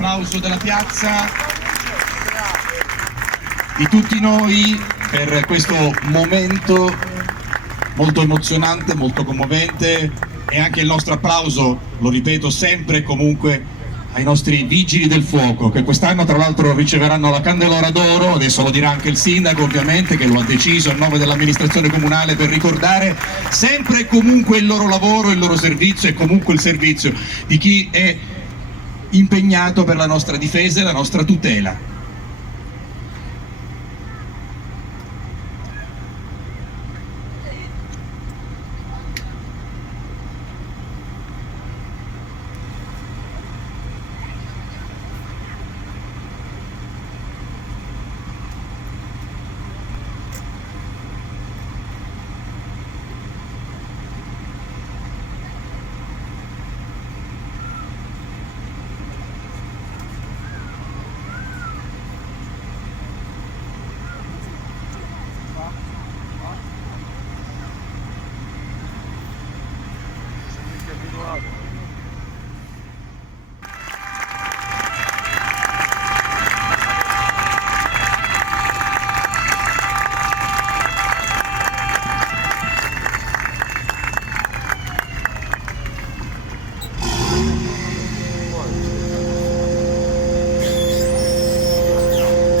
l'applauso della piazza di tutti noi per questo momento molto emozionante, molto commovente, e anche il nostro applauso, lo ripeto sempre e comunque, ai nostri vigili del fuoco, che quest'anno tra l'altro riceveranno la Candelora d'Oro. Adesso lo dirà anche il sindaco, ovviamente, che lo ha deciso a nome dell'amministrazione comunale, per ricordare sempre e comunque il loro lavoro, il loro servizio e comunque il servizio di chi è impegnato per la nostra difesa e la nostra tutela.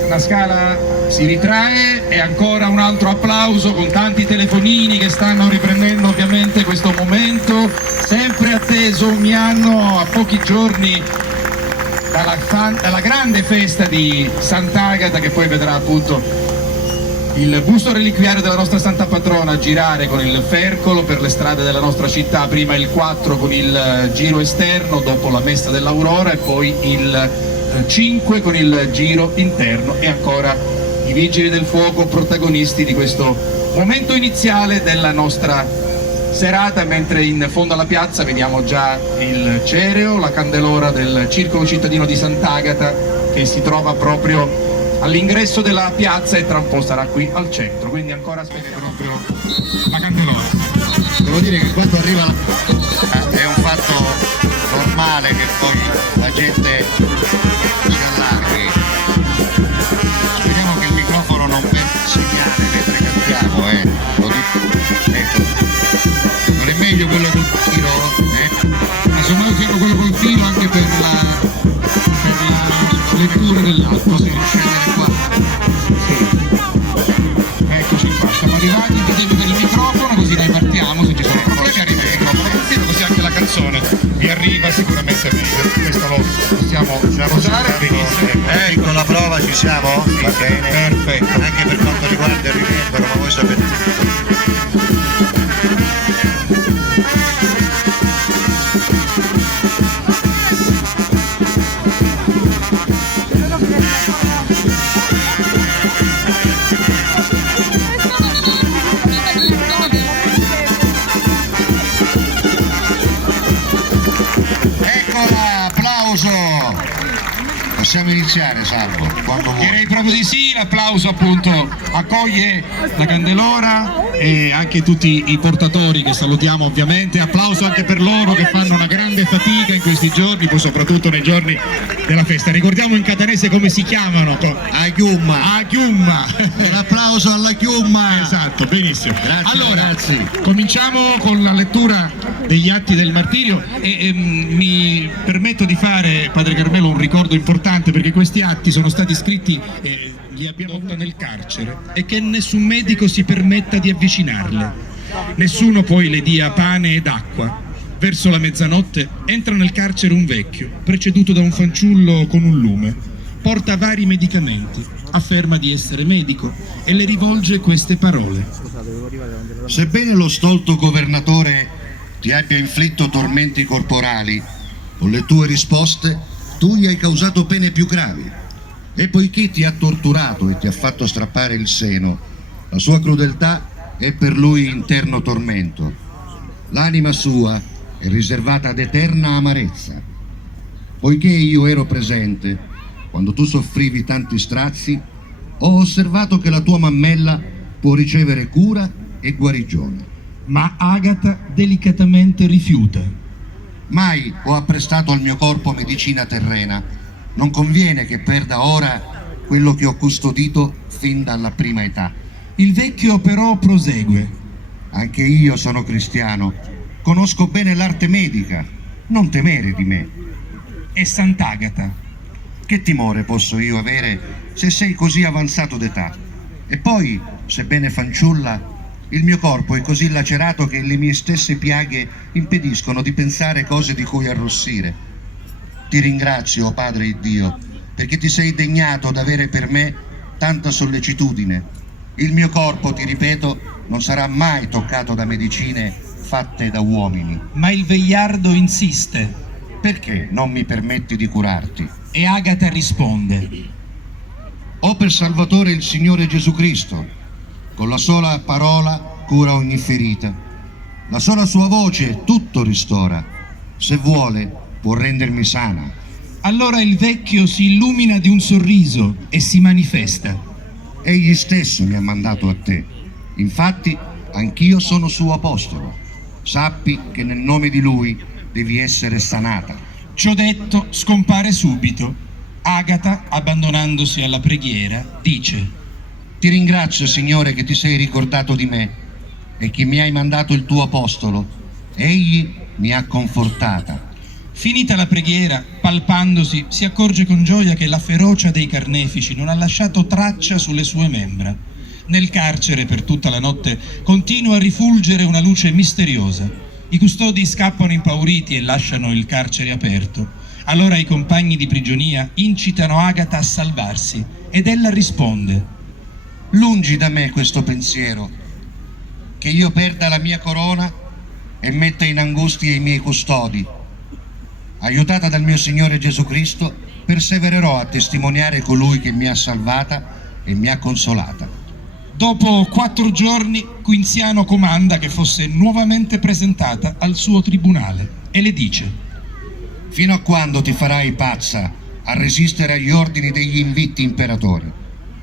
La scala si ritrae e ancora un altro applauso con tanti telefonini che stanno riprendendo ovviamente questo momento sempre atteso ogni anno, a pochi giorni dalla grande festa di Sant'Agata, che poi vedrà appunto il busto reliquiario della nostra santa patrona girare con il fercolo per le strade della nostra città, prima il 4 con il giro esterno dopo la messa dell'Aurora e poi il 5 con il giro interno, e ancora i vigili del fuoco protagonisti di questo momento iniziale della nostra serata, mentre in fondo alla piazza vediamo già il cereo, la candelora del circolo cittadino di Sant'Agata, che si trova proprio all'ingresso della piazza e tra un po' sarà qui al centro, quindi ancora aspetta proprio la candelora. Devo dire che quando arriva è un fatto normale che poi la gente si allarghi. Speriamo che il microfono non perda il segnale mentre cantiamo, lo dico. Ecco. Non è meglio quello col filo, ma se no usiamo quello col filo anche per la lettura dell'acqua, si scendere qua. Sì. Eccoci qua, siamo arrivati, vedete per il microfono, così noi partiamo, se ci sono problemi arriva il microfono col filo, così anche la canzone vi arriva sicuramente meglio. Questo lo possiamo usare benissimo. Ecco la prova, ci siamo? Sì, va bene. Perfetto. Anche per quanto riguarda il riverbero, ma voi sapete. Possiamo iniziare, Salvo, quando vuoi. Direi proprio di sì, l'applauso appunto accoglie la candelora e anche tutti i portatori che salutiamo ovviamente, applauso anche per loro che fanno una grande fatica in questi giorni, poi soprattutto nei giorni della festa. Ricordiamo in catanese come si chiamano? A Chiumma. A Chiumma. L'applauso alla Chiumma. Esatto, benissimo. Grazie, allora, ragazzi. Cominciamo con la lettura degli atti del martirio e mi permetto di fare, Padre Carmelo, un ricordo importante, perché questi atti sono stati scritti li abbiamo nel carcere e che nessun medico si permetta di avvicinarle, nessuno poi le dia pane ed acqua. Verso la mezzanotte entra nel carcere un vecchio preceduto da un fanciullo con un lume, porta vari medicamenti, afferma di essere medico e le rivolge queste parole: sebbene lo stolto governatore ti abbia inflitto tormenti corporali, con le tue risposte tu gli hai causato pene più gravi, e poiché ti ha torturato e ti ha fatto strappare il seno, la sua crudeltà è per lui interno tormento. L'anima sua è riservata ad eterna amarezza. Poiché io ero presente quando tu soffrivi tanti strazi, ho osservato che la tua mammella può ricevere cura e guarigione. Ma Agata delicatamente rifiuta. Mai ho apprestato al mio corpo medicina terrena, Non conviene che perda ora quello che ho custodito fin dalla prima età. Il vecchio però prosegue. Anche io sono cristiano, conosco bene l'arte medica, non temere di me. E Sant'Agata. Che timore posso io avere se sei così avanzato d'età? E poi, sebbene fanciulla, il mio corpo è così lacerato che le mie stesse piaghe impediscono di pensare cose di cui arrossire. Ti ringrazio, o Padre Dio, perché ti sei degnato d'avere per me tanta sollecitudine. Il mio corpo, ti ripeto, non sarà mai toccato da medicine fatte da uomini. Ma il vegliardo insiste. Perché non mi permetti di curarti? E Agata risponde. Ho per Salvatore il Signore Gesù Cristo. Con la sola parola cura ogni ferita. La sola sua voce tutto ristora. Se vuole, può rendermi sana. Allora il vecchio si illumina di un sorriso e si manifesta. Egli stesso mi ha mandato a te. Infatti, anch'io sono suo apostolo. Sappi che nel nome di lui devi essere sanata. Ciò detto, scompare subito. Agata, abbandonandosi alla preghiera, dice: Ti ringrazio, Signore, che ti sei ricordato di me e che mi hai mandato il tuo apostolo. Egli mi ha confortata. Finita la preghiera, palpandosi, si accorge con gioia che la ferocia dei carnefici non ha lasciato traccia sulle sue membra. Nel carcere, per tutta la notte, continua a rifulgere una luce misteriosa. I custodi scappano impauriti e lasciano il carcere aperto. Allora i compagni di prigionia incitano Agata a salvarsi ed ella risponde: Lungi da me questo pensiero, che io perda la mia corona e metta in angustia i miei custodi. Aiutata dal mio Signore Gesù Cristo, persevererò a testimoniare colui che mi ha salvata e mi ha consolata. Dopo 4 giorni, Quinziano comanda che fosse nuovamente presentata al suo tribunale e le dice: Fino a quando ti farai pazza a resistere agli ordini degli invitti imperatori?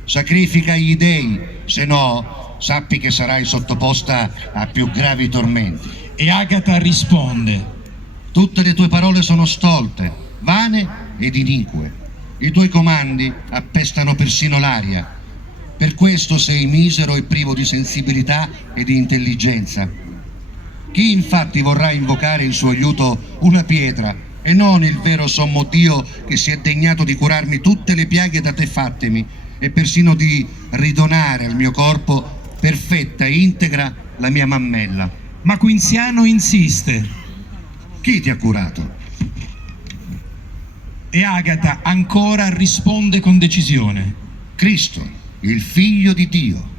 Sacrifica gli dei, se no sappi che sarai sottoposta a più gravi tormenti. E Agata risponde: Tutte le tue parole sono stolte, vane ed inique. I tuoi comandi appestano persino l'aria. Per questo sei misero e privo di sensibilità e di intelligenza. Chi infatti vorrà invocare in suo aiuto una pietra e non il vero sommo Dio che si è degnato di curarmi tutte le piaghe da te fattemi e persino di ridonare al mio corpo perfetta e integra la mia mammella? Ma Quinziano insiste. Chi ti ha curato? E Agata ancora risponde con decisione: Cristo, il Figlio di Dio.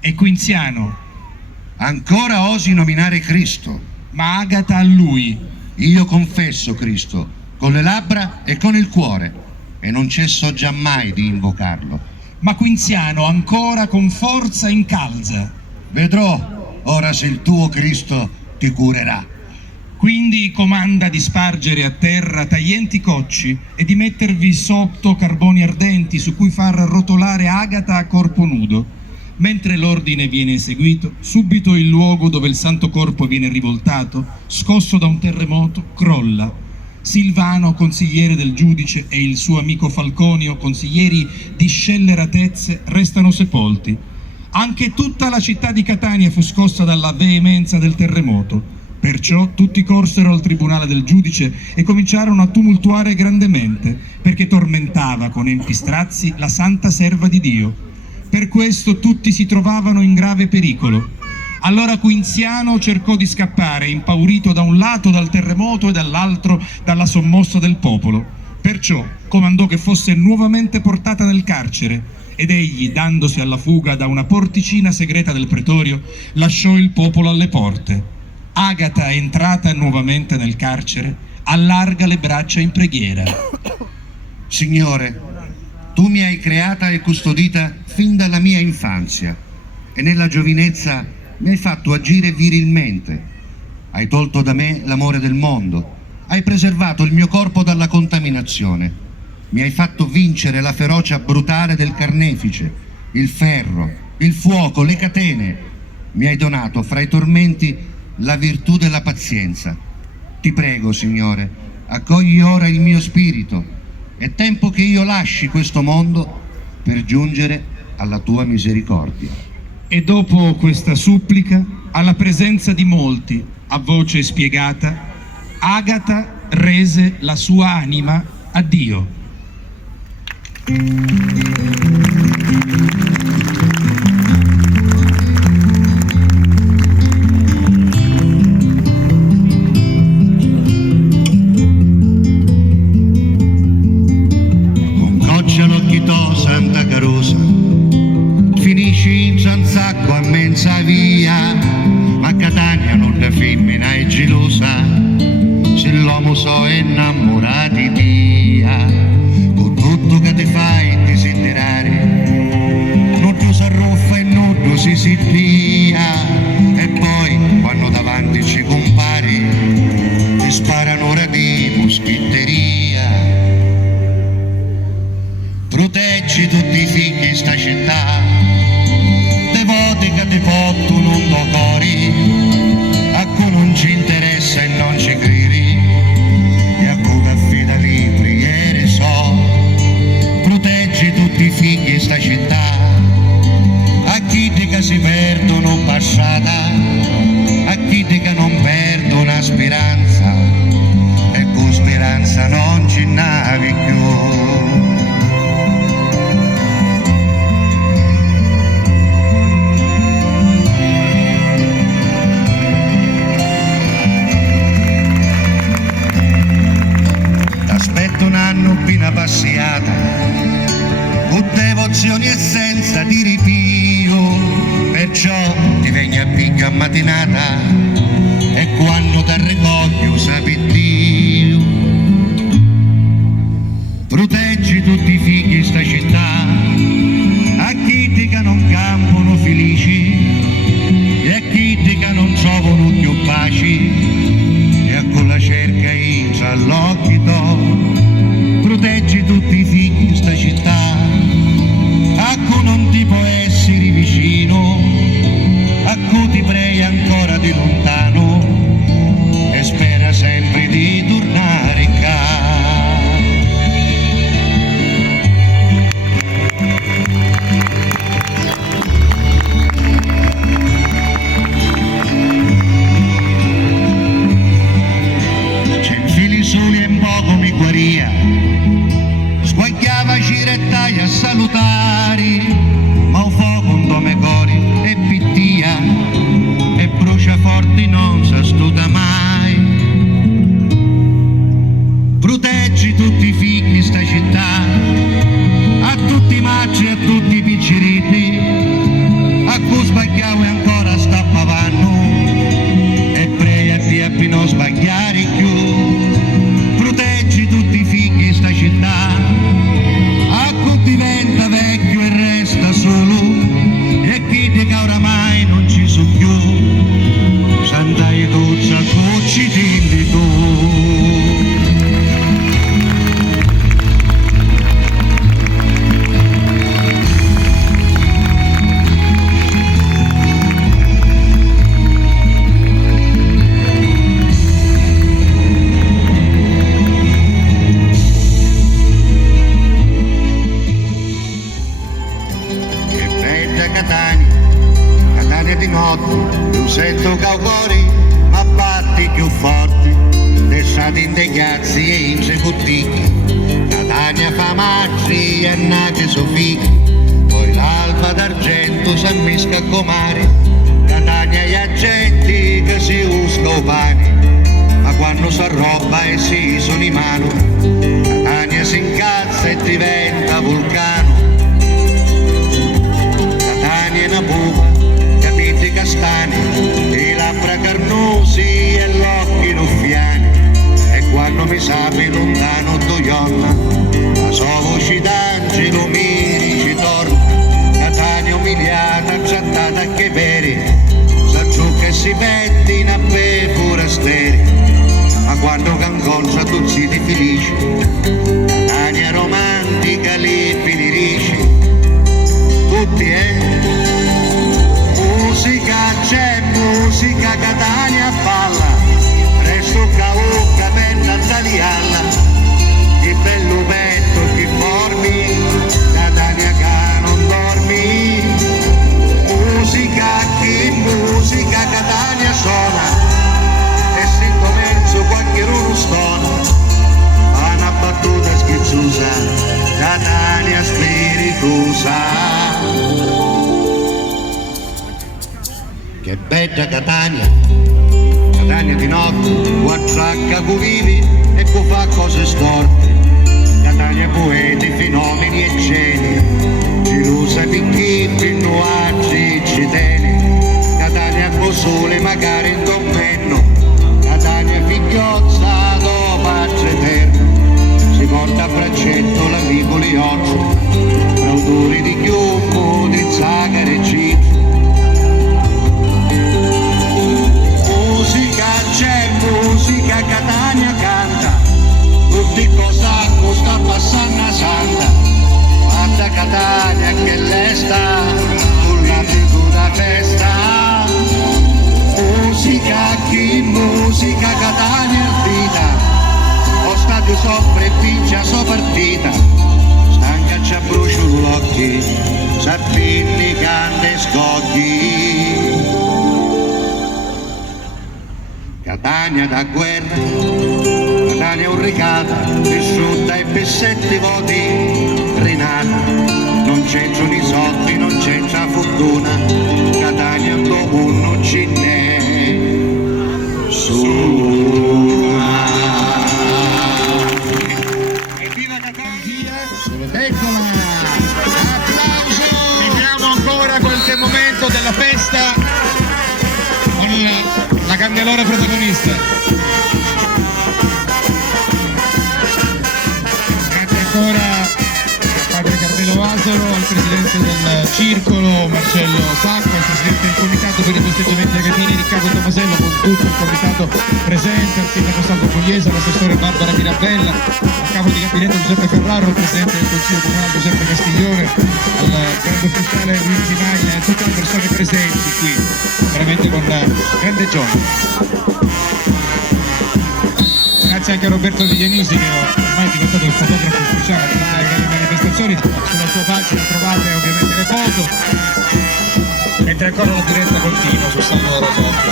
E Quinziano: Ancora osi nominare Cristo? ma Agata a lui: Io confesso Cristo con le labbra e con il cuore e non cesso giammai di invocarlo. Ma Quinziano ancora con forza incalza: Vedrò ora se il tuo Cristo ti curerà. Quindi comanda di spargere a terra taglienti cocci e di mettervi sotto carboni ardenti su cui far rotolare Agata a corpo nudo. Mentre l'ordine viene eseguito, subito il luogo dove il santo corpo viene rivoltato, scosso da un terremoto, crolla. Silvano, consigliere del giudice, e il suo amico Falconio, consiglieri di scelleratezze, restano sepolti. Anche tutta la città di Catania fu scossa dalla veemenza del terremoto. Perciò tutti corsero al tribunale del giudice e cominciarono a tumultuare grandemente, perché tormentava con empi strazi la santa serva di Dio. Per questo tutti si trovavano in grave pericolo. Allora Quinziano cercò di scappare, impaurito da un lato dal terremoto e dall'altro dalla sommossa del popolo. Perciò comandò che fosse nuovamente portata nel carcere, ed egli, dandosi alla fuga da una porticina segreta del pretorio, lasciò il popolo alle porte. Agata, entrata nuovamente nel carcere, allarga le braccia in preghiera. Signore, tu mi hai creata e custodita fin dalla mia infanzia e nella giovinezza mi hai fatto agire virilmente. Hai tolto da me l'amore del mondo, hai preservato il mio corpo dalla contaminazione, mi hai fatto vincere la ferocia brutale del carnefice, il ferro, il fuoco, le catene. Mi hai donato fra i tormenti la virtù della pazienza. Ti prego, Signore, accogli ora il mio spirito, È tempo che io lasci questo mondo per giungere alla tua misericordia. E dopo questa supplica, alla presenza di molti, a voce spiegata, Agata rese la sua anima a Dio. Con Coccialo Chitò Santa Carosa finisci in Zanzacqua a mensa via, ma Catania non da femmina è gelosa, se l'uomo so innamorati dia, con tutto che ti fai desiderare, non tu s'arruffa e non tu si pia, e poi quando davanti ci compari ti sparano ora di moschetteria. Proteggi tutti i figli sta città, devoti che ti potto non lo cori, a cui non ci interessa e non ci credi, e a cui affida le preghiere so. Proteggi tutti i figli sta città, a chi di che si perdono passata, a chi di che non perdono speranza, e con speranza non ci navi più. Una passiata con devozioni e senza di ripio, perciò ti vengi a picca a mattinata e quando ti ricoglio sapi Dio. Proteggi tutti i figli sta città, a chi di che non campano felici e a chi di che non trovano più paci, e a con la cerca in all'occhio do. Proteggi tutti i figli in sta città, a cui non ti può essere vicino, a cui ti prega ancora di lontano e spera sempre di tornare qua. C'è fili soli e un poco mi guaria, sguagliava cirettai a salutari, ma un fuoco un dome cori e pittia, e brucia forti non s'astuta mai. Proteggi tutti i figli sta città, a tutti i macci e a tutti i picciriti, a cui sbagliavo e ancora sta pavando, e prega di a non sbagliare più. Proteggi tutti i figli sta città, diventa vecchio e resta solo, e chi di che oramai non ci so più, Santa Iduzza cucci dilli tu. Catania di notte, non sento caucori, ma batti più forti, lasciati in dei chiazzi e in cebuttichi. Catania fa macci e nati sofichi, poi l'alba d'argento s'ammisca con mare. Catania gli agenti che si usca pani, ma quando s'arroba e si sono in mano, Catania si incazza e diventa vulcano. Catania è una buca, capiti castani, e labbra carnosi e l'occhi ruffiani, e quando mi sapi lontano doionna, la sua voce d'angelo mi ritorna. Catania umiliata, chattata che veri, s'aggiucca e si pettina a be forasteri, ma quando canconcia tu ziti felici, Catania romantica li finirisci, tutti musica, c'è musica, Catania balla, resto caucca per Natalialla, che bello petto Che bella Catania, Catania di notte, guacciacca cu vivi e cu fa cose storte. Catania poeti, fenomeni e geni, gelosa picchi, pinnuaggi, ci tieni. Catania con sole magari in commenno, Catania figliozza do pace eterno. Si porta a braccetto l'amico Lioccio, tra odori di chiumbo, di zagare e cippo. C'è musica, Catania canta, tutti cosa sta passando a Santa. Guarda Catania che l'esta, sulla figura festa. Musica, chi musica, Catania è vita, lo stadio soffre e vince la sua partita. Stanca ci brucia l'occhi, s'appinni canta e scocchi. Catania da guerra, Catania urricata, vissuta e per 7 voti rinata. Non c'entra i soldi, non c'entra fortuna, Catania dopo non ce n'è suna. Evviva Catania! Eccola! Applauso! Viviamo ancora qualche momento della festa con la Candelora protagonista. Grazie ancora a padre Carmelo Vasaro, al presidente del circolo Marcello Sacco, al presidente del comitato per i festeggiamenti agatini Riccardo Tomasello, con tutto il comitato presente, al sindaco Salvo Pugliese, all'assessore Barbara Mirabella, al capo di gabinetto Giuseppe Ferraro, al presidente del consiglio comunale Giuseppe Castiglione, al grande ufficiale Luigi Maglia e a tutte le persone presenti qui, veramente con grande gioia. Grazie anche a Roberto Viglianisi, che ormai è diventato il fotografo ufficiale di tutte le grandi manifestazioni. Sulla sua pagina trovate ovviamente le foto, mentre ancora la diretta continua su San Loro Sotto.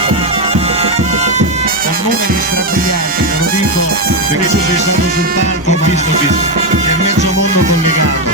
Con numeri strabilianti, te lo dico perché tu sei stato sul palco, Ho visto. c'è mezzo mondo collegato.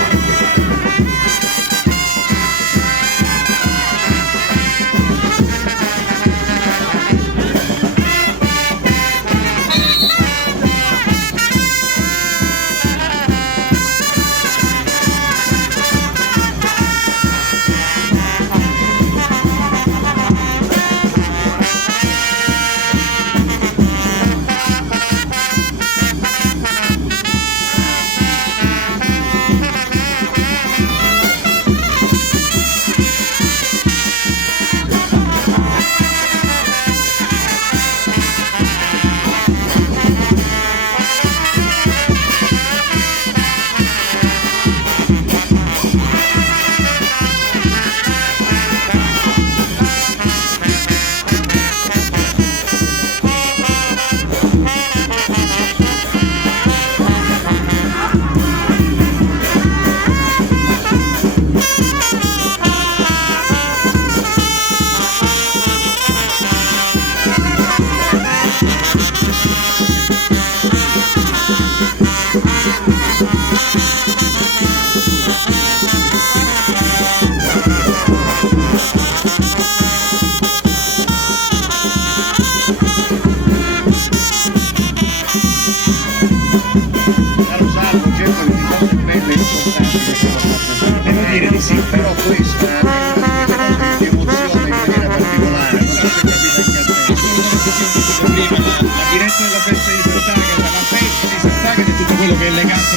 Devo dire di sì, Però questa è una di emozione in maniera particolare, non so se capita anche a te. prima la diretta della festa di Sant'Agata, la festa di Sant'Agata e tutto quello che è legato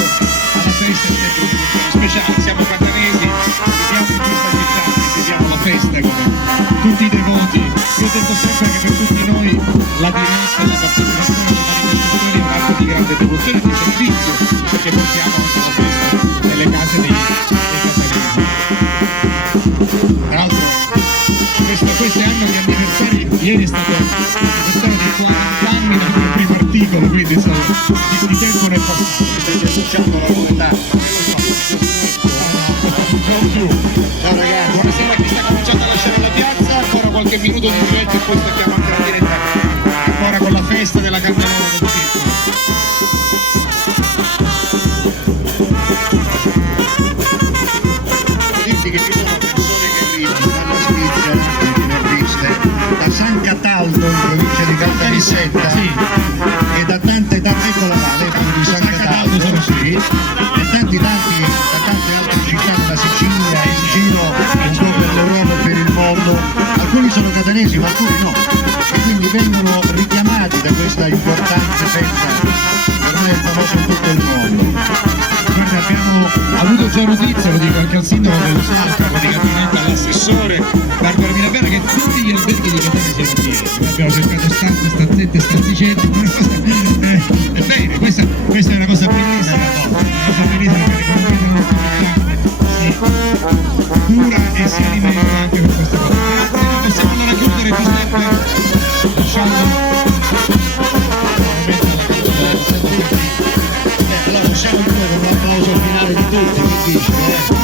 alla festa è sempre un'emozione speciale. Siamo catanesi, viviamo in questa città e viviamo la festa come tutti i devoti. Io ho detto sempre che per tutti noi la diretta e la partecipazione alle manifestazioni è un atto di grande devozione e di servizio, perché portiamo anche la festa nelle case dei catanesi. Tra l'altro questo anno di anniversari, ieri è stato l'anniversario di 40 anni dal mio primo articolo, quindi di tempo ne è passato. Stai annunciando la novità. Ciao ragazzi, buonasera a chi sta cominciando a lasciare la piazza, ancora qualche minuto di diretto e poi stacchiamo anche la diretta ancora con la festa della Candelora del circolo. Dirti che ci sono persone che arrivano dalla Svizzera, venerdiste, richiamati da questa importante festa, ormai è famosa in tutto il mondo. Guarda, abbiamo avuto già notizia, lo dico anche al sindaco dello Salta, praticamente all'assessore Barbara Mirabella, che tutti gli alberghi di Catania siano pieni. Abbiamo cercato stanze, stanzette, stanzicette, una cosa, è bene, questa è una cosa bellissima, no? Una cosa bellissima che l'economia della nostra città si cura e si alimenta anche per questa cosa. Grazie, non possiamo andare a chiudere Giuseppe, lasciando Allora possiamo chiudere con un applauso finale di tutti, che dici?